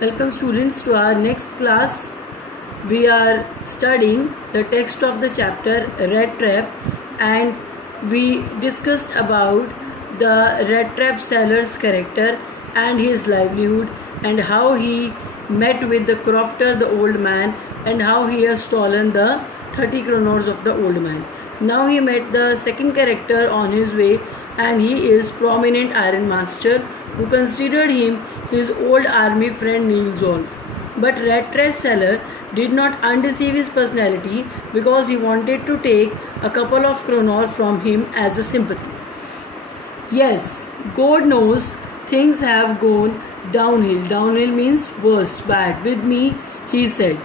Welcome students to our next class. We are studying the text of the chapter Rat Trap, and we discussed about the rat trap seller's character and his livelihood, and how he met with the crofter, the old man, and how he has stolen the 30 kronors of the old man. Now he met the second character on his way, and he is prominent iron master who considered him his old army friend Niels Wolf. But Rat Trap Seller did not undeceive his personality because he wanted to take a couple of kronor from him as a sympathy. Yes, God knows things have gone downhill. Downhill means worst, bad. With me, he said.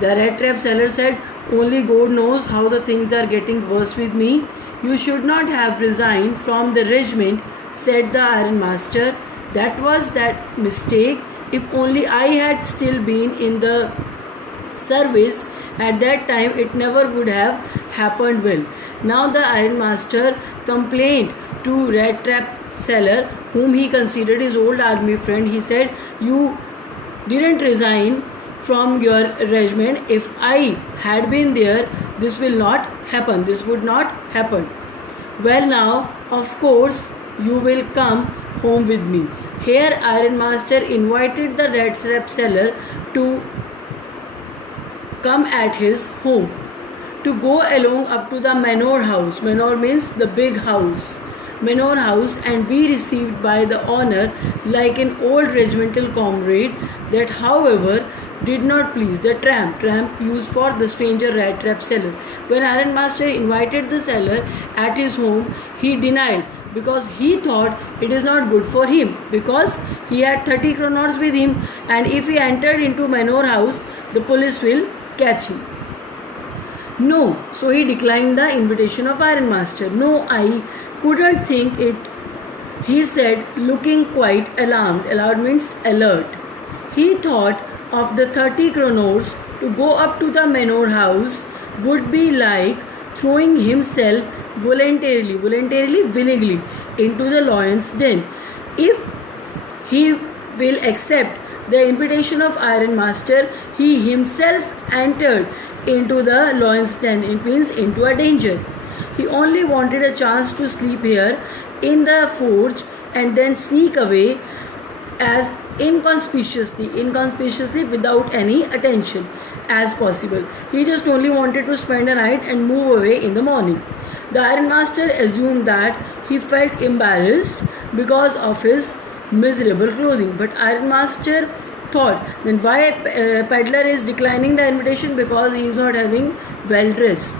The Rat Trap Seller said, only God knows how the things are getting worse with me. You should not have resigned from the regiment, said the Iron Master. That was that mistake. If only I had still been in the service at that time, it never would have happened well. Now the Iron Master complained to Rat Trap Seller, whom he considered his old army friend. He said, you didn't resign from your regiment. If I had been there, this will not happen. This would not happen. Well, now, of course, you will come home with me. Here, Iron Master invited the Rat Trap Seller to come at his home, to go along up to the manor house. Manor means the big house. Manor house, and be received by the honor like an old regimental comrade. That, however, did not please the tramp used for the stranger Rat Trap Seller. When Iron Master invited the seller at his home, he denied because he thought it is not good for him, because he had 30 kronors with him, and if he entered into manor house, the police will catch him. No, so he declined the invitation of Iron Master. No, I couldn't think it, he said, looking quite alarmed. Alarmed means alert. He thought of the 30 kronors. To go up to the manor house would be like throwing himself willingly, into the lion's den. If he will accept the invitation of Iron Master, he himself entered into the lion's den. It means into a danger. He only wanted a chance to sleep here in the forge and then sneak away as inconspicuously without any attention as possible. He just only wanted to spend a night and move away in the morning. The Iron Master assumed that he felt embarrassed because of his miserable clothing. But Iron Master thought, then why peddler is declining the invitation? Because he is not having well dressed.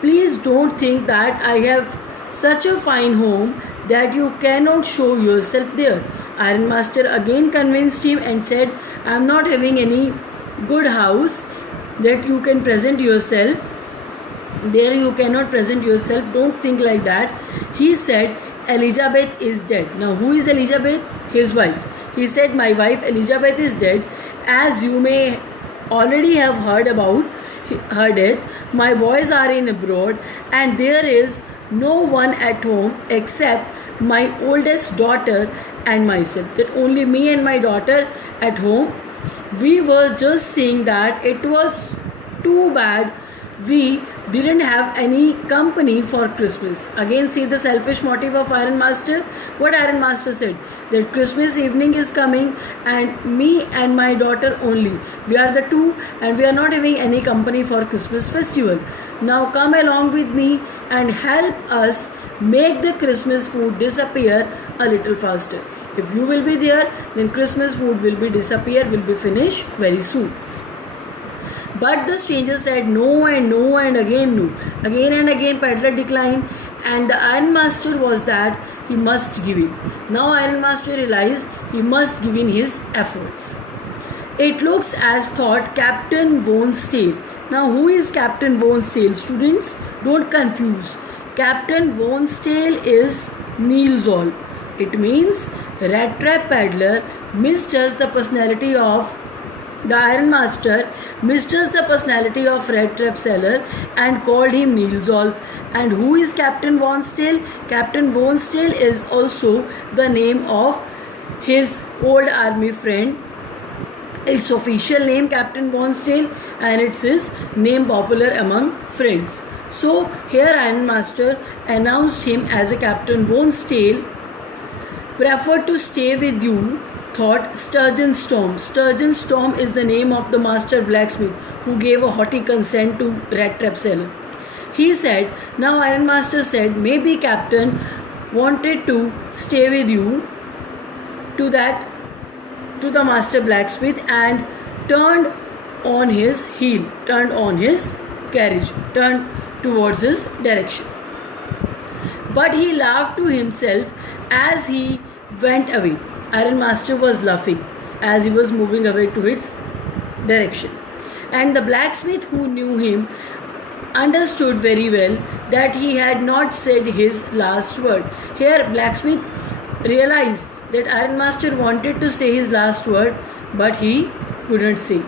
Please don't think that I have such a fine home that you cannot show yourself there. Iron Master again convinced him and said, I am not having any good house that you can present yourself. There you cannot present yourself. Don't think like that. He said, Elizabeth is dead. Now, who is Elizabeth? His wife. He said, my wife Elizabeth is dead. As you may already have heard about her death, my boys are in abroad, and there is no one at home except my oldest daughter and myself. That only me and my daughter at home. We were just saying that it was too bad we didn't have any company for Christmas. Again, see the selfish motive of Iron Master. What Iron Master said, that Christmas evening is coming and me and my daughter only, we are the two, and we are not having any company for Christmas festival. Now come along with me and help us make the Christmas food disappear a little faster. If you will be there, then Christmas food will be finished very soon. But the stranger said no and no and again no. Again and again peddler declined, and the Iron Master was that he must give in. Now Iron Master realized he must give in his efforts. It looks as thought Captain Von Stale. Now who is Captain Von Stale? Students, don't confuse. Captain Von Stale is Niels Wolf. It means Rat Trap Peddler misjudged the personality of the Iron Master, misjudged the personality of Rat Trap Seller and called him Niels Wolf. And who is Captain Von Stale? Captain Von Stale is also the name of his old army friend its official name Captain Bonsdale, and it's his name popular among friends. So here Ironmaster announced him as a Captain Bonsdale. Preferred to stay with you, thought Sturgeon Storm. Sturgeon Storm is the name of the master blacksmith who gave a haughty consent to Rat Trap seller. He said, now Ironmaster said, maybe Captain wanted to stay with you to the master blacksmith, and turned on his heel, turned on his carriage, turned towards his direction. But he laughed to himself as he went away. Ironmaster was laughing as he was moving away to its direction. And the blacksmith, who knew him, understood very well that he had not said his last word. Here blacksmith realized that Ironmaster wanted to say his last word, but he couldn't say.